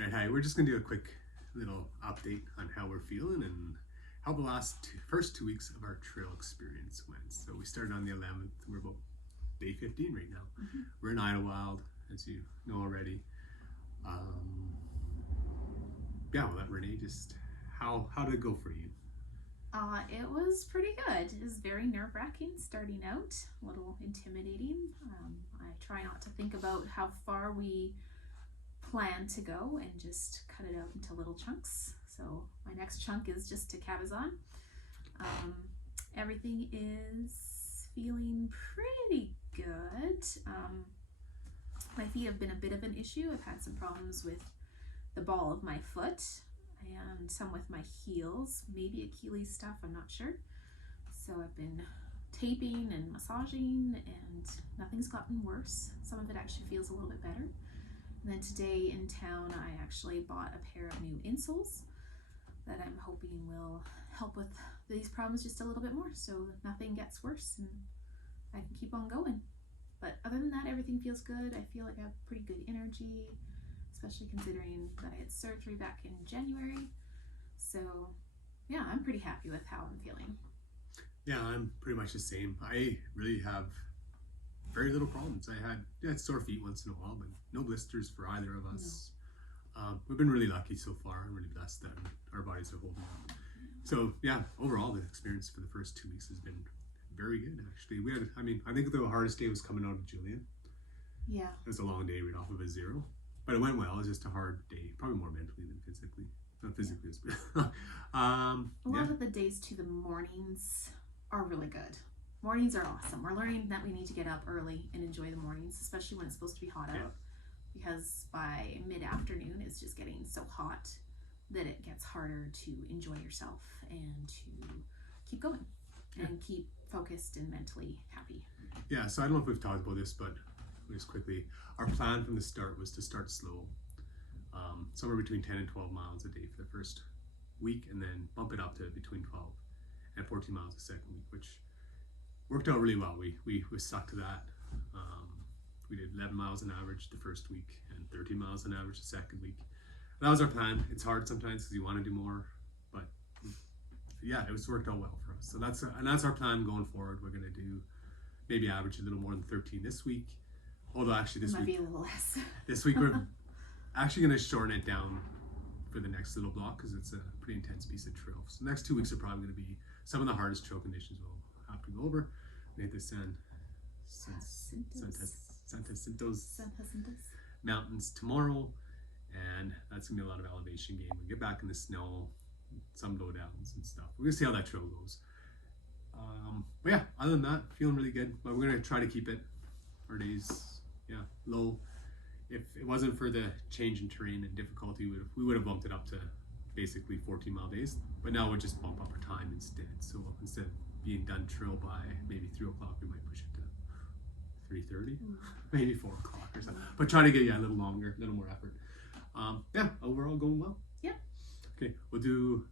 All right, hi. We're just gonna do a quick little update on how we're feeling and how the first 2 weeks of our trail experience went. So we started on the 11th. We're about day 15 right now. We're in Idyllwild, as you know already. Yeah, we'll let Renee just how did it go for you? It was pretty good. It was very nerve-wracking starting out, a little intimidating. I try not to think about how far we plan to go and just cut it out into little chunks. So my next chunk is just to Cabazon. Everything is feeling pretty good. My feet have been a bit of an issue. I've had some problems with the ball of my foot and some with my heels, maybe Achilles stuff, I'm not sure. So I've been taping and massaging and nothing's gotten worse. Some of it actually feels a little bit better. And then today in town I actually bought a pair of new insoles that I'm hoping will help with these problems just a little bit more so nothing gets worse and I can keep on going. But other than that, everything feels good. I feel like I have pretty good energy, especially considering that I had surgery back in January. So yeah, I'm pretty happy with how I'm feeling. Yeah, I'm pretty much the same. I really have very little problems. I had sore feet once in a while, but no blisters for either of us. No. We've been really lucky so far. I'm really blessed that our bodies are holding up. So yeah, overall the experience for the first 2 weeks has been very good. Actually, I think the hardest day was coming out of Julian. Yeah, it was a long day right off of a 0, but it went well. It was just a hard day, probably more mentally than physically. Not physically, it was good. A lot of the days to the mornings are really good. Mornings are awesome. We're learning that we need to get up early and enjoy the mornings, especially when it's supposed to be hot out, because by mid-afternoon it's just getting so hot that it gets harder to enjoy yourself and to keep going and keep focused and mentally happy. Yeah, so I don't know if we've talked about this, but just quickly, our plan from the start was to start slow, somewhere between 10 and 12 miles a day for the first week, and then bump it up to between 12 and 14 miles the second week, which worked out really well. We stuck to that. We did 11 miles an average the first week and 13 miles an average the second week. That was our plan. It's hard sometimes because you want to do more, but yeah, it was worked out well for us. So that's our plan going forward. We're gonna do maybe average a little more than 13 this week. Although actually this might week be a little less. This week we're actually gonna shorten it down for the next little block because it's a pretty intense piece of trail. So the next 2 weeks are probably gonna be some of the hardest trail conditions we'll have to go over. We hit the Santa Jacintos mountains tomorrow, and that's gonna be a lot of elevation gain. We get back in the snow, some low downs and stuff. We're gonna see how that trail goes. But yeah, other than that, feeling really good. But we're gonna try to keep it our days low. If it wasn't for the change in terrain and difficulty, we would have bumped it up to basically 14-mile days. But now we'll just bump up our time instead. So instead of being done trail by maybe 3 o'clock, we might push it to 3:30, maybe 4 o'clock or something. But try to get a little longer, a little more effort. Overall going well. Yeah. Okay, we'll do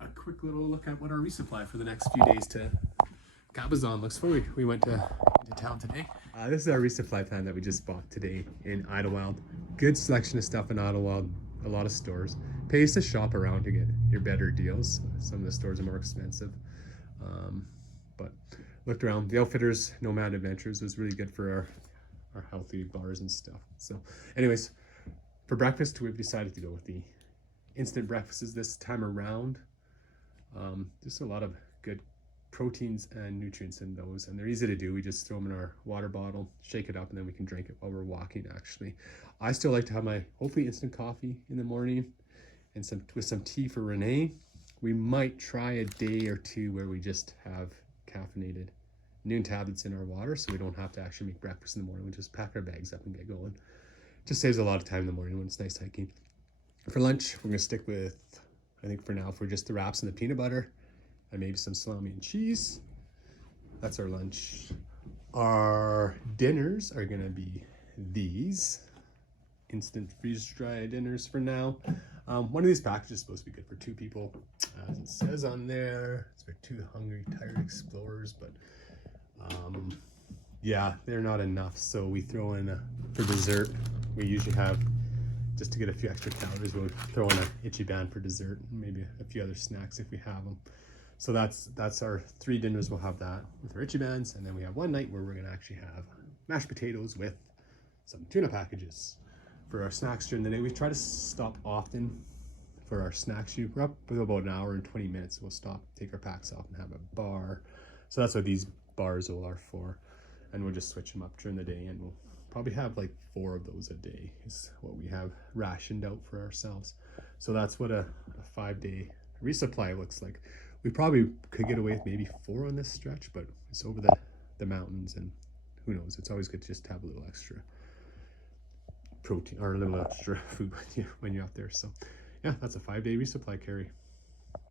a quick little look at what our resupply for the next few days to Cabazon looks for. We went into town today. This is our resupply plan that we just bought today in Idyllwild. Good selection of stuff in Idyllwild, a lot of stores. Pays to shop around to get your better deals. Some of the stores are more expensive. But looked around. The Outfitters Nomad Adventures was really good for our healthy bars and stuff. So anyways, for breakfast, we've decided to go with the instant breakfasts this time around. Just a lot of good proteins and nutrients in those, and they're easy to do. We just throw them in our water bottle, shake it up, and then we can drink it while we're walking. Actually, I still like to have my hopefully instant coffee in the morning and with some tea for Renee. We might try a day or two where we just have caffeinated noon tablets in our water, so we don't have to actually make breakfast in the morning. We just pack our bags up and get going. Just saves a lot of time in the morning when it's nice hiking. For lunch, we're gonna stick with, I think for now, for just the wraps and the peanut butter and maybe some salami and cheese. That's our lunch. Our dinners are gonna be these instant freeze-dry dinners for now. One of these packages is supposed to be good for 2 people. As it says on there, it's for 2 hungry, tired explorers, but yeah, they're not enough. So we throw in, for dessert, we usually have just to get a few extra calories. We'll throw in an itchy band for dessert, and maybe a few other snacks if we have them. So that's our 3 dinners. We'll have that with our itchy bands, and then we have one night where we're gonna actually have mashed potatoes with some tuna packages for our snacks during the day. We try to stop often for our snacks. We're up with about an hour and 20 minutes. We'll stop, take our packs off, and have a bar. So that's what these bars are for, and we'll just switch them up during the day, and we'll probably have like 4 of those a day is what we have rationed out for ourselves. So that's what a 5-day resupply looks like. We probably could get away with maybe 4 on this stretch, but it's over the mountains, and who knows, it's always good to just have a little extra protein or a little extra food when you're out there. So yeah, that's a 5-day resupply carry.